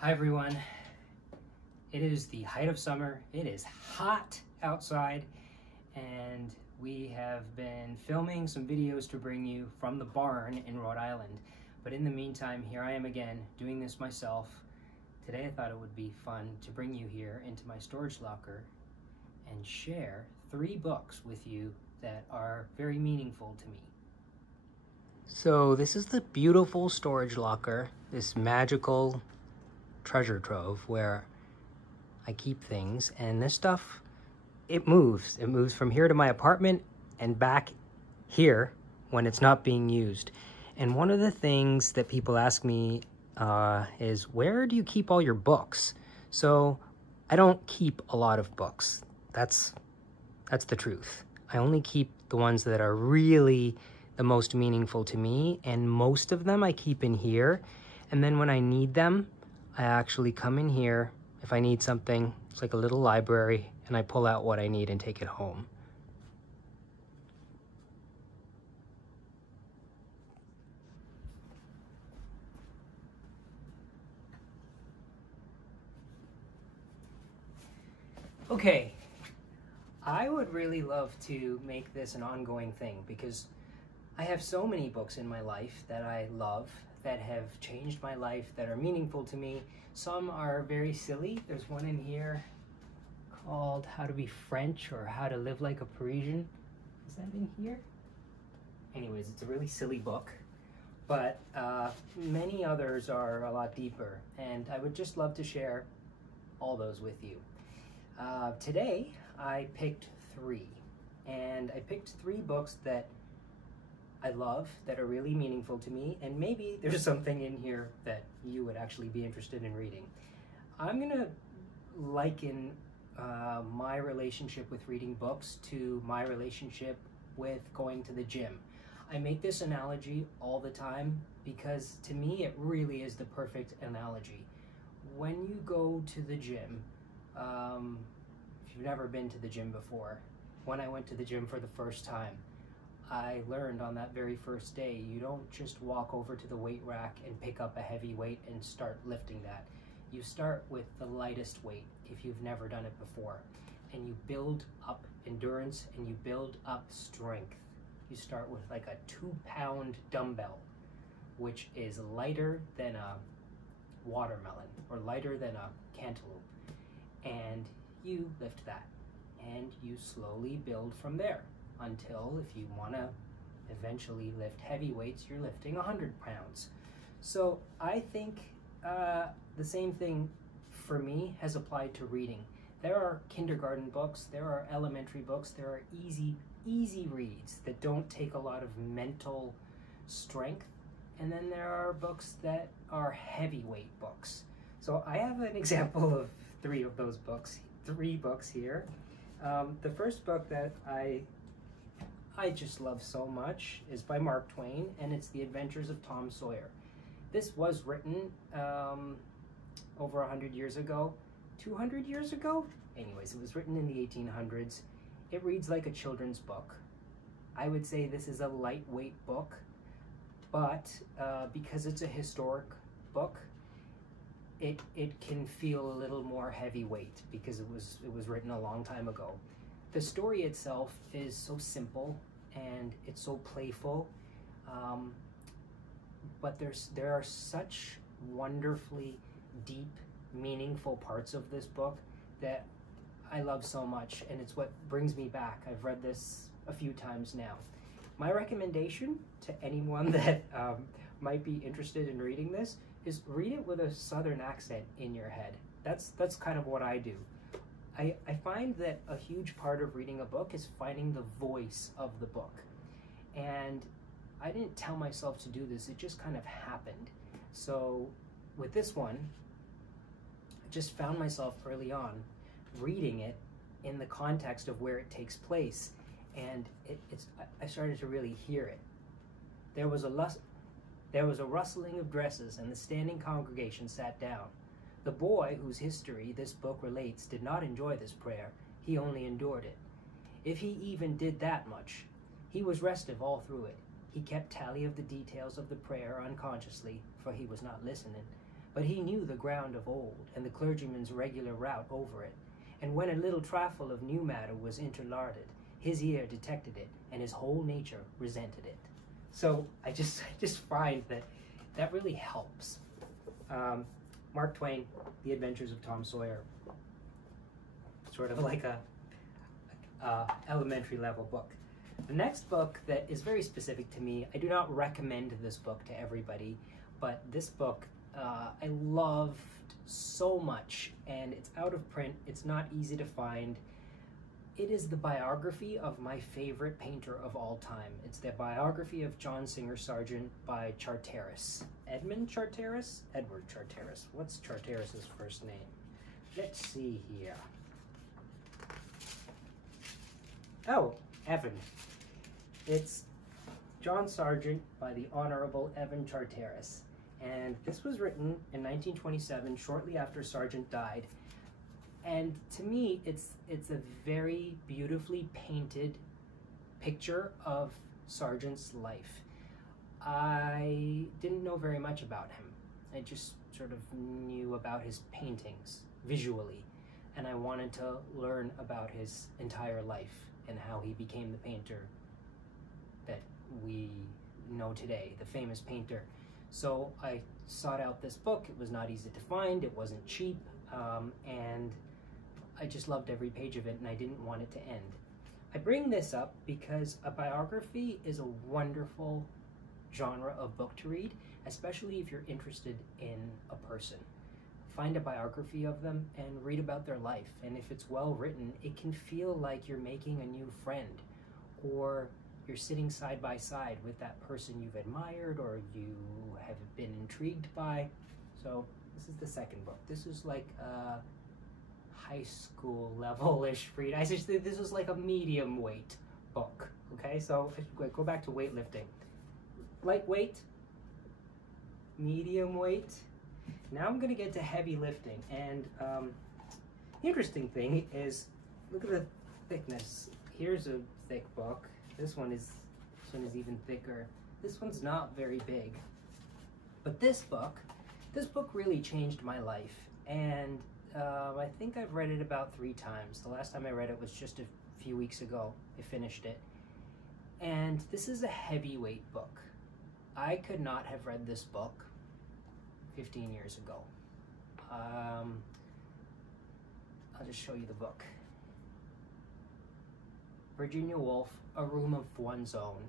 Hi everyone. It is the height of summer. It is hot outside and we have been filming some videos to bring you from the barn in Rhode Island. But in the meantime, here I am again doing this myself. Today I thought it would be fun to bring you here into my storage locker and share 3 books with you that are very meaningful to me. So this is the beautiful storage locker, this magical treasure trove where I keep things, and this stuff, it moves from here to my apartment and back here when it's not being used. And one of the things that people ask me is, where do you keep all your books? So I don't keep a lot of books. That's the truth. I only keep the ones that are really the most meaningful to me, and most of them I keep in here. And then when I need them, I actually come in here. If I need something, it's like a little library, and I pull out what I need and take it home. Okay, I would really love to make this an ongoing thing because I have so many books in my life that I love, that have changed my life, that are meaningful to me. Some are very silly. There's one in here called How to Be French or How to Live Like a Parisian. Is that in here? Anyways, it's a really silly book, but many others are a lot deeper, and I would just love to share all those with you. Today, I picked 3, and I picked 3 books that I love, that are really meaningful to me, and maybe there's something in here that you would actually be interested in reading. I'm gonna liken my relationship with reading books to my relationship with going to the gym. I make this analogy all the time because to me it really is the perfect analogy. When you go to the gym, if you've never been to the gym before, when I went to the gym for the first time, I learned on that very first day, you don't just walk over to the weight rack and pick up a heavy weight and start lifting that. You start with the lightest weight if you've never done it before, and you build up endurance and you build up strength. You start with like a 2-pound dumbbell, which is lighter than a watermelon or lighter than a cantaloupe, and you lift that and you slowly build from there until, if you want to eventually lift heavy weights, you're lifting 100 pounds. So I think the same thing for me has applied to reading. There are kindergarten books, there are elementary books, there are easy reads that don't take a lot of mental strength, and then there are books that are heavyweight books. So I have an example of 3 of those books, 3 books here. The first book that I just love so much is by Mark Twain, and it's The Adventures of Tom Sawyer. This was written over 100 years ago, 200 years ago? Anyways, it was written in the 1800s. It reads like a children's book. I would say this is a lightweight book, but because it's a historic book, it can feel a little more heavyweight because it was written a long time ago. The story itself is so simple and it's so playful, but there are such wonderfully deep, meaningful parts of this book that I love so much, and it's what brings me back. I've read this a few times now. My recommendation to anyone that might be interested in reading this is read it with a southern accent in your head. That's kind of what I do. I find that a huge part of reading a book is finding the voice of the book. And I didn't tell myself to do this, it just kind of happened. So with this one, I just found myself early on reading it in the context of where it takes place. And I started to really hear it. There was a rustling of dresses, and the standing congregation sat down. The boy whose history this book relates did not enjoy this prayer, he only endured it. If he even did that much, he was restive all through it. He kept tally of the details of the prayer unconsciously, for he was not listening, but he knew the ground of old, and the clergyman's regular route over it. And when a little trifle of new matter was interlarded, his ear detected it, and his whole nature resented it. So I just find that really helps. Mark Twain, The Adventures of Tom Sawyer, sort of like a elementary level book. The next book that is very specific to me, I do not recommend this book to everybody, but this book I loved so much, and it's out of print. It's not easy to find. It is the biography of my favorite painter of all time. It's the biography of John Singer Sargent by Charteris. Edmund Charteris? Edward Charteris. What's Charteris' first name? Let's see here. Oh, Evan. It's John Sargent by the Honorable Evan Charteris. And this was written in 1927, shortly after Sargent died. And to me, it's a very beautifully painted picture of Sargent's life. I didn't know very much about him. I just sort of knew about his paintings visually, and I wanted to learn about his entire life and how he became the painter that we know today, the famous painter. So I sought out this book. It was not easy to find, it wasn't cheap, and I just loved every page of it, and I didn't want it to end. I bring this up because a biography is a wonderful genre of book to read, especially if you're interested in a person. Find a biography of them and read about their life, and if it's well written, it can feel like you're making a new friend, or you're sitting side by side with that person you've admired or you have been intrigued by. So this is the second book. This is like a high school level-ish read. I just think this was like a medium weight book. Okay, so go back to weightlifting. Lightweight, medium weight. Now I'm gonna get to heavy lifting, and the interesting thing is, look at the thickness. Here's a thick book. This one is even thicker. This one's not very big. But this book really changed my life, and I think I've read it about 3 times. The last time I read it was just a few weeks ago. I finished it. And this is a heavyweight book. I could not have read this book 15 years ago. I'll just show you the book. Virginia Woolf, A Room of One's Own.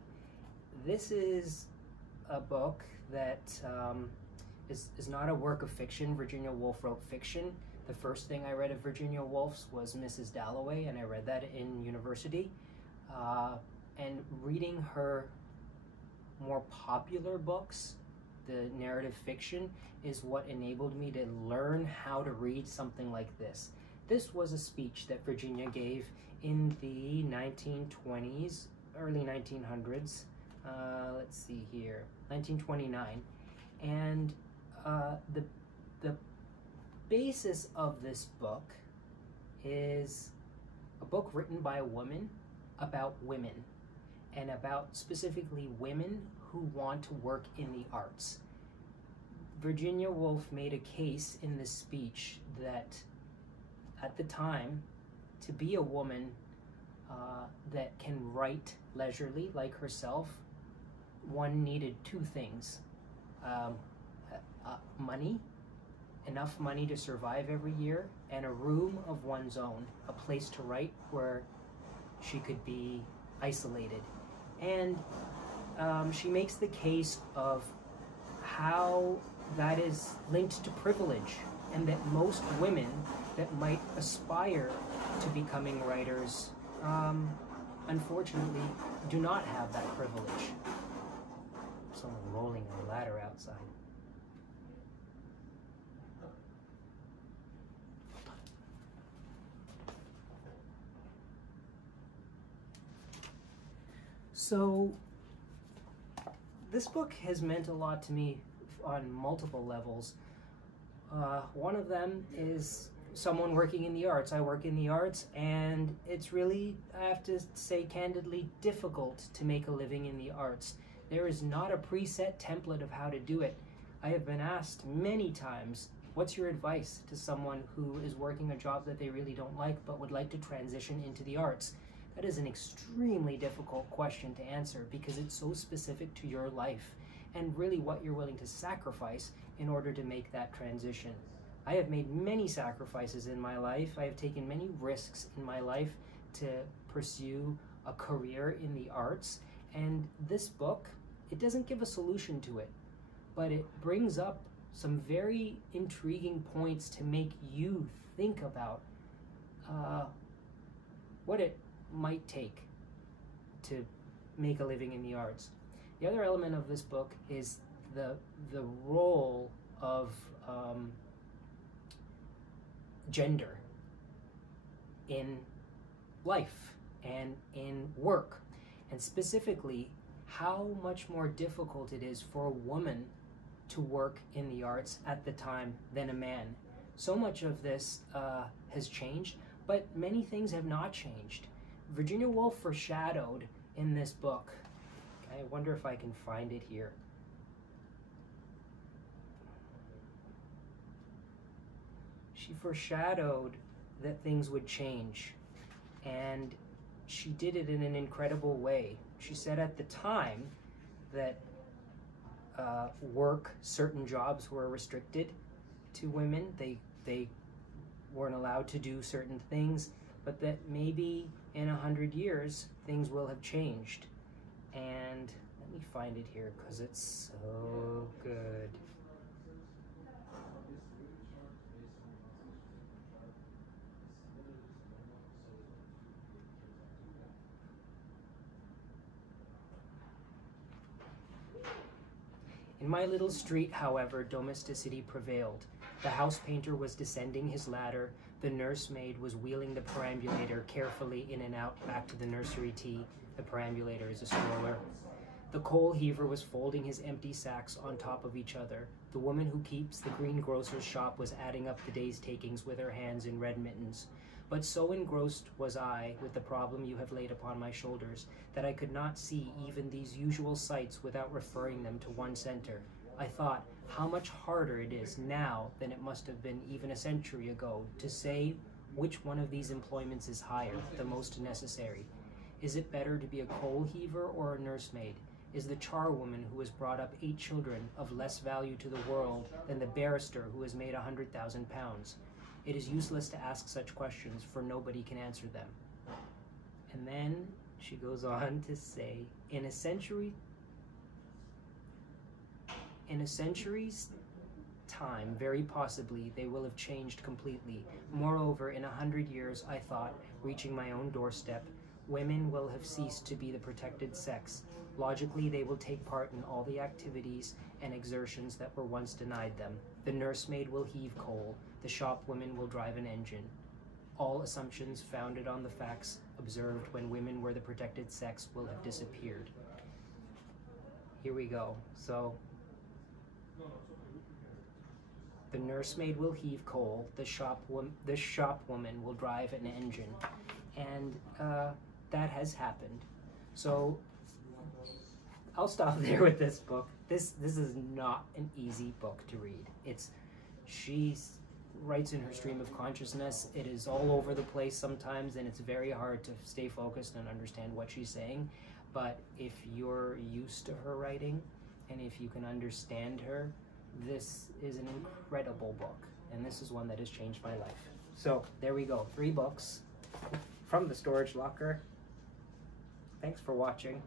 This is a book that is not a work of fiction. Virginia Woolf wrote fiction. The first thing I read of Virginia Woolf's was Mrs. Dalloway, and I read that in university. And reading her more popular books, the narrative fiction, is what enabled me to learn how to read something like this. This was a speech that Virginia gave in the 1920s, early 1900s, let's see here, 1929. And the basis of this book is a book written by a woman about women, and about specifically women who want to work in the arts. Virginia Woolf made a case in this speech that at the time, to be a woman that can write leisurely like herself, one needed 2 things. Money, enough money to survive every year, and a room of one's own, a place to write where she could be isolated. And she makes the case of how that is linked to privilege, and that most women that might aspire to becoming writers unfortunately do not have that privilege. Someone rolling a ladder outside. So this book has meant a lot to me on multiple levels. One of them is someone working in the arts. I work in the arts, and it's really, I have to say candidly, difficult to make a living in the arts. There is not a preset template of how to do it. I have been asked many times, what's your advice to someone who is working a job that they really don't like but would like to transition into the arts? That is an extremely difficult question to answer because it's so specific to your life and really what you're willing to sacrifice in order to make that transition. I have made many sacrifices in my life. I have taken many risks in my life to pursue a career in the arts, and this book, it doesn't give a solution to it, but it brings up some very intriguing points to make you think about what it might take to make a living in the arts. The other element of this book is the role of gender in life and in work, and specifically how much more difficult it is for a woman to work in the arts at the time than a man. So much of this has changed, but many things have not changed. Virginia Woolf foreshadowed in this book. I wonder if I can find it here. She foreshadowed that things would change, and she did it in an incredible way. She said at the time that certain jobs were restricted to women. They weren't allowed to do certain things, but that maybe in 100 years things will have changed. And let me find it here because it's so good. In my little street, however, domesticity prevailed. The house painter was descending his ladder, the nursemaid was wheeling the perambulator carefully in and out back to the nursery tea. The perambulator is a stroller. The coal heaver was folding his empty sacks on top of each other. The woman who keeps the greengrocer's shop was adding up the day's takings with her hands in red mittens. But so engrossed was I with the problem you have laid upon my shoulders that I could not see even these usual sights without referring them to one center. I thought how much harder it is now than it must have been even a century ago to say which one of these employments is higher, the most necessary. Is it better to be a coal heaver or a nursemaid? Is the charwoman who has brought up 8 children of less value to the world than the barrister who has made 100,000 pounds? It is useless to ask such questions, for nobody can answer them. And then she goes on to say, in a century's time, very possibly, they will have changed completely. Moreover, in 100 years, I thought, reaching my own doorstep, women will have ceased to be the protected sex. Logically, they will take part in all the activities and exertions that were once denied them. The nursemaid will heave coal. The shopwoman will drive an engine. All assumptions founded on the facts observed when women were the protected sex will have disappeared. Here we go. So, the nursemaid will heave coal. The shopwoman will drive an engine. And that has happened. So, I'll stop there with this book. This is not an easy book to read. She writes in her stream of consciousness. It is all over the place sometimes, and it's very hard to stay focused and understand what she's saying. But if you're used to her writing, and if you can understand her, this is an incredible book. And this is one that has changed my life. So there we go, 3 books from the storage locker. Thanks for watching.